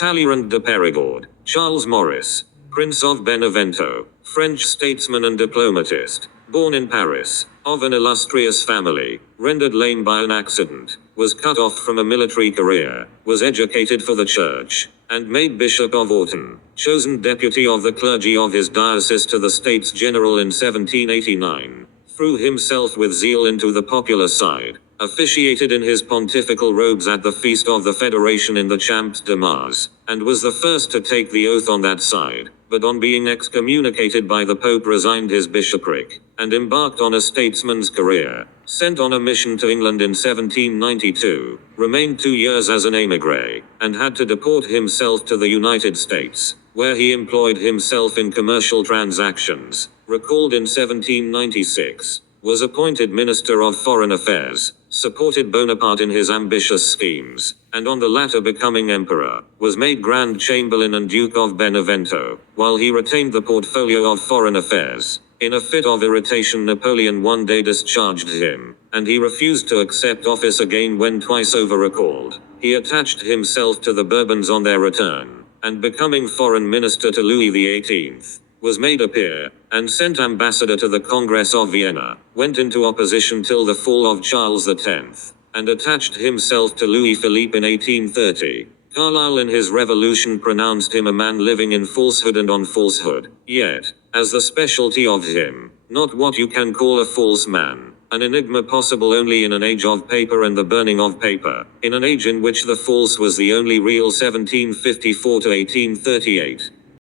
Tallyrand de Perigord, Charles Maurice, Prince of Benevento, French statesman and diplomatist, born in Paris, of an illustrious family, rendered lame by an accident, was cut off from a military career, was educated for the church, and made Bishop of Autun, chosen deputy of the clergy of his diocese to the States General in 1789, threw himself with zeal into the popular side, officiated in his pontifical robes at the Feast of the Federation in the Champs de Mars, and was the first to take the oath on that side, but on being excommunicated by the Pope resigned his bishopric, and embarked on a statesman's career, sent on a mission to England in 1792, remained 2 years as an émigré, and had to deport himself to the United States, where he employed himself in commercial transactions, recalled in 1796, was appointed Minister of Foreign Affairs, supported Bonaparte in his ambitious schemes, and on the latter becoming emperor, was made Grand Chamberlain and Duke of Benevento, while he retained the portfolio of foreign affairs. In a fit of irritation, Napoleon one day discharged him, and he refused to accept office again when twice over recalled. He attached himself to the Bourbons on their return, and becoming foreign minister to Louis XVIII, was made a peer, and sent ambassador to the Congress of Vienna, went into opposition till the fall of Charles X, and attached himself to Louis Philippe in 1830. Carlyle in his Revolution pronounced him a man living in falsehood and on falsehood, yet, as the specialty of him, not what you can call a false man, an enigma possible only in an age of paper and the burning of paper, in an age in which the false was the only real 1754 to 1838.